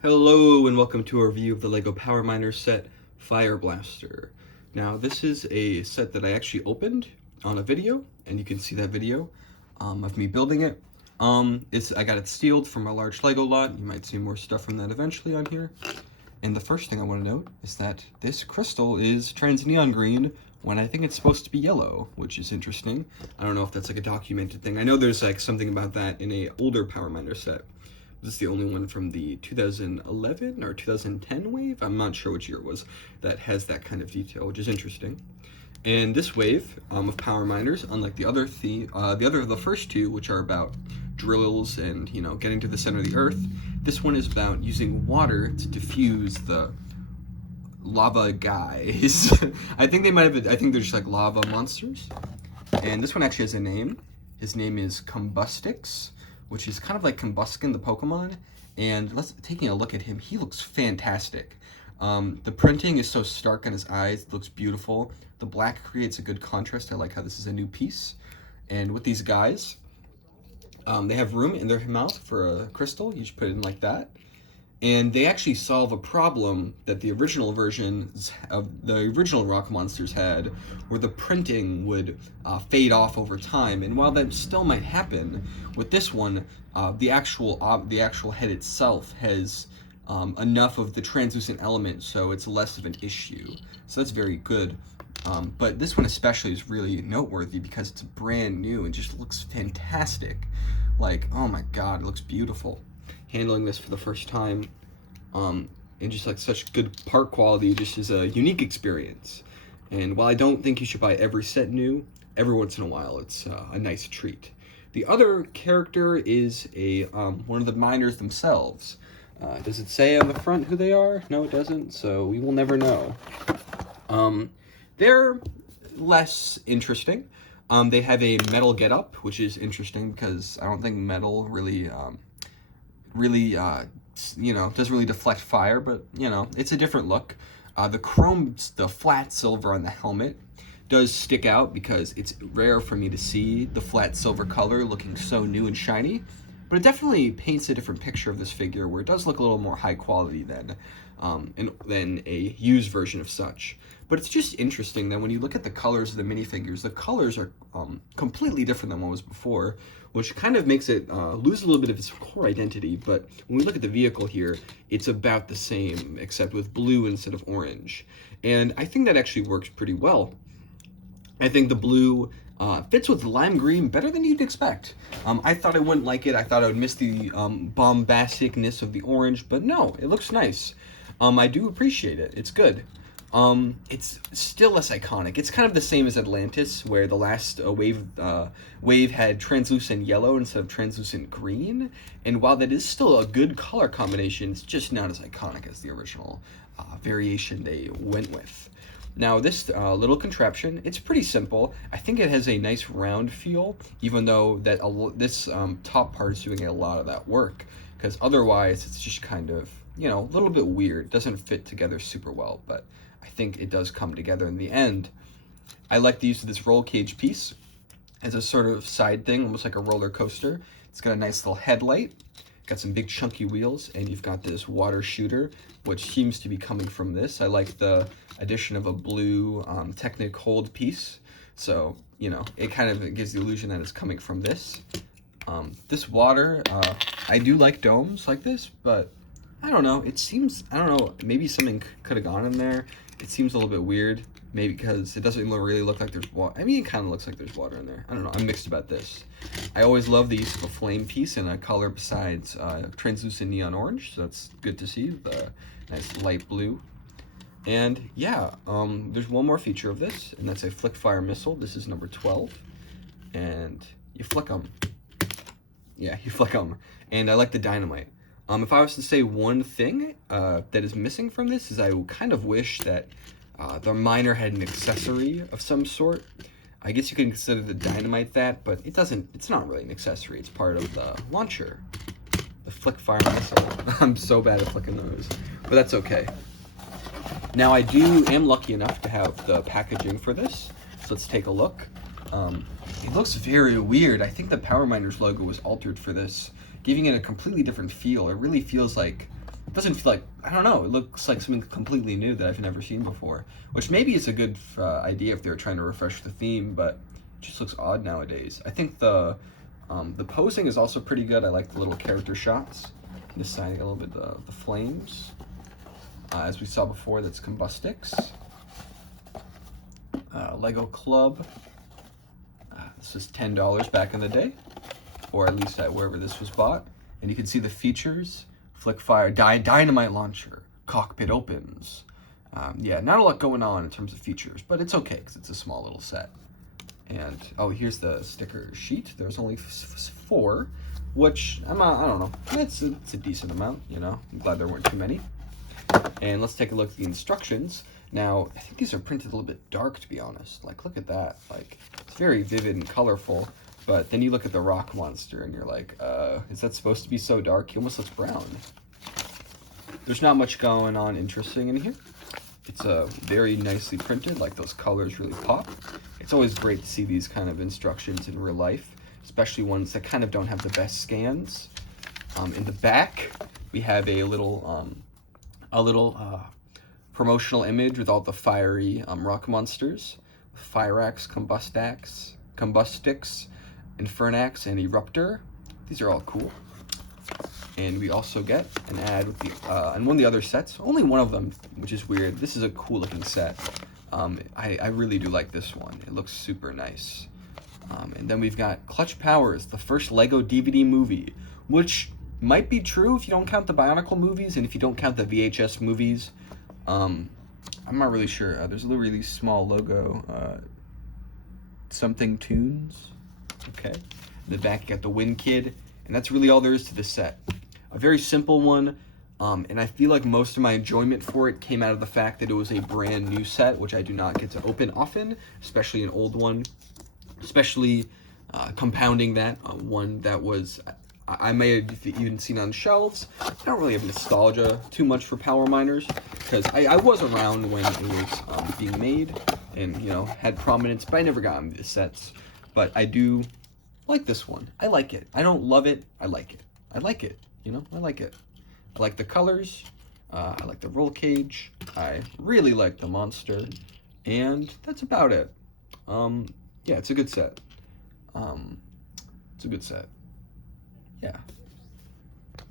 Hello and welcome to a review of the LEGO Power Miner set Fire Blaster. Now this is a set that I actually opened on a video, and you can see that video of me building it. I got it sealed from a large LEGO lot. You might see more stuff from that eventually on here. And the first thing I want to note is that this crystal is trans neon green when I think it's supposed to be yellow, which is interesting. I don't know if that's like a documented thing. I know there's like something about that in a older Power Miner set. This is the only one from the 2011 or 2010 wave, I'm not sure which year it was, that has that kind of detail, which is interesting. And this wave of power miners, unlike the first two, which are about drills and getting to the center of the earth, this one is about using water to diffuse the lava guys. I think they're just like lava monsters. And this one actually has a name. His name is Combustix, which is kind of like Combuskin, the Pokemon. And taking a look at him, he looks fantastic. The printing is so stark on his eyes, it looks beautiful. The black creates a good contrast. I like how this is a new piece. And with these guys, they have room in their mouth for a crystal. You just put it in like that. And they actually solve a problem that the original versions of the original rock monsters had, where the printing would fade off over time. And while that still might happen, with this one, the actual head itself has enough of the translucent element, so it's less of an issue. So that's very good. But this one especially is really noteworthy because it's brand new and just looks fantastic. Like, oh my god, it looks beautiful. Handling this for the first time, and just like such good part quality, just is a unique experience. And while I don't think you should buy every set new, every once in a while it's a nice treat. The other character is one of the miners themselves. Does it say on the front who they are? No, it doesn't, so we will never know. They're less interesting. They have a metal getup, which is interesting because I don't think metal really doesn't really deflect fire, but it's a different look. The flat silver on the helmet does stick out because it's rare for me to see the flat silver color looking so new and shiny, but it definitely paints a different picture of this figure where it does look a little more high quality than a used version of such. But it's just interesting that when you look at the colors of the minifigures, the colors are completely different than what was before, which kind of makes it lose a little bit of its core identity. But when we look at the vehicle here, it's about the same, except with blue instead of orange. And I think that actually works pretty well. I think the blue fits with lime green better than you'd expect. I thought I wouldn't like it. I thought I would miss the bombasticness of the orange, but no, it looks nice. I do appreciate it. It's good. It's still less iconic. It's kind of the same as Atlantis, where the last wave had translucent yellow instead of translucent green. And while that is still a good color combination, it's just not as iconic as the original variation they went with. Now this little contraption, it's pretty simple. I think it has a nice round feel, even though that this top part is doing a lot of that work, because otherwise it's just kind of, a little bit weird. It doesn't fit together super well, but I think it does come together in the end. I like the use of this roll cage piece as a sort of side thing, almost like a roller coaster. It's got a nice little headlight, got some big chunky wheels, and you've got this water shooter, which seems to be coming from this. I like the addition of a blue Technic hold piece, so it kind of gives the illusion that it's coming from this. This water, I do like domes like this, but I don't know, maybe something could have gone in there. It seems a little bit weird, maybe because it doesn't really look like there's water. I mean, it kind of looks like there's water in there. I don't know, I'm mixed about this. I always love the use of a flame piece in a color besides translucent neon orange, so that's good to see, the nice light blue. And yeah, there's one more feature of this, and that's a flick fire missile. This is number 12, and you flick them. Yeah, you flick them. And I like the dynamite. If I was to say one thing that is missing from this is I kind of wish that the miner had an accessory of some sort. I guess you can consider the dynamite that, but it's not really an accessory. It's part of the launcher. The flick fire missile. I'm so bad at flicking those, but that's okay. Now I am lucky enough to have the packaging for this, so let's take a look. It looks very weird. I think the Power Miners logo was altered for this, giving it a completely different feel. It really feels like doesn't feel like, I don't know, it looks like something completely new that I've never seen before, which maybe is a good idea if they're trying to refresh the theme, but it just looks odd nowadays. I think the posing is also pretty good. I like the little character shots. This side, a little bit of the flames. As we saw before, that's Combustics. Lego Club. This was $10 back in the day, or at least at wherever this was bought. And you can see the features: flick fire, dynamite launcher, cockpit opens. Yeah, not a lot going on in terms of features, but it's okay because it's a small little set. And oh, here's the sticker sheet. There's only 4, which I don't know. It's a decent amount, you know. I'm glad there weren't too many. And let's take a look at the instructions. Now, I think these are printed a little bit dark, to be honest. Like, look at that. Like, it's very vivid and colorful. But then you look at the rock monster and you're like, is that supposed to be so dark? He almost looks brown. There's not much going on interesting in here. It's very nicely printed, like those colors really pop. It's always great to see these kind of instructions in real life, especially ones that kind of don't have the best scans. In the back, we have a little promotional image with all the fiery rock monsters: Fireaxe, Combustix, Infernax, and Eruptor. These are all cool. And we also get an ad with the and one of the other sets, only one of them, which is weird. This is a cool looking set. I really do like this one. It looks super nice. And then we've got Clutch Powers, the first Lego DVD movie, which might be true if you don't count the Bionicle movies and if you don't count the VHS movies. I'm not really sure. There's a really small logo. Something Tunes. Okay. In the back, you got the Win Kid, and that's really all there is to this set. A very simple one, and I feel like most of my enjoyment for it came out of the fact that it was a brand new set, which I do not get to open often, especially an old one. Especially compounding that, one that was, I may have even seen on shelves. I don't really have nostalgia too much for Power Miners, because I was around when it was being made, and, you know, had prominence, but I never got into the sets. But I do like this one. I like it. I don't love it. I like it. I like it. You know, I like it. I like the colors. I like the roll cage. I really like the monster. And that's about it. Yeah, it's a good set. It's a good set. Yeah.